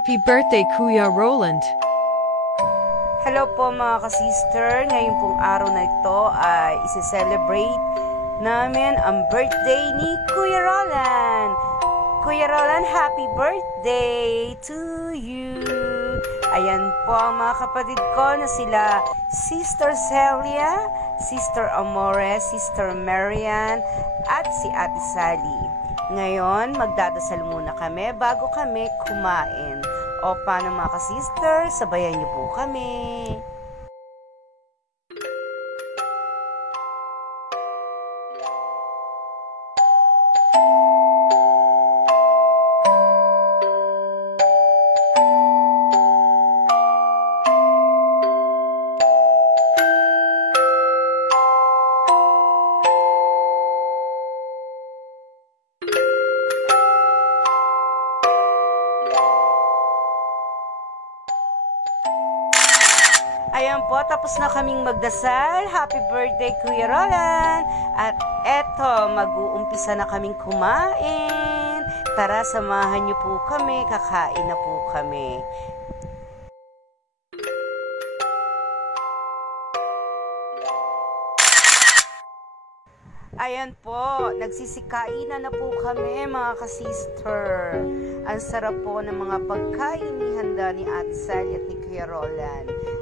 Happy birthday, Kuya Roland! Hello po mga ka-sister, ngayon pong araw na ito ay isi-celebrate namin ang birthday ni Kuya Roland. Kuya Roland, happy birthday to you! Ayan po ang mga kapatid ko na sila Sister Celia, Sister Amore, Sister Marian, at si Ate Sally. Ngayon, magdadasal muna kami bago kami kumain. O paano mga ka-sister, sabayan niyo po kami. Ayan po, tapos na kaming magdasal. Happy birthday, Kuya Roland! At eto, mag-uumpisa na kaming kumain. Tara, samahan niyo po kami. Kakain na po kami. Ayan po, nagsisikainan na po kami mga ka-sister. Ang sarap po ng mga pagkain ni handa ni Ate Sally at ni Kuya Roland.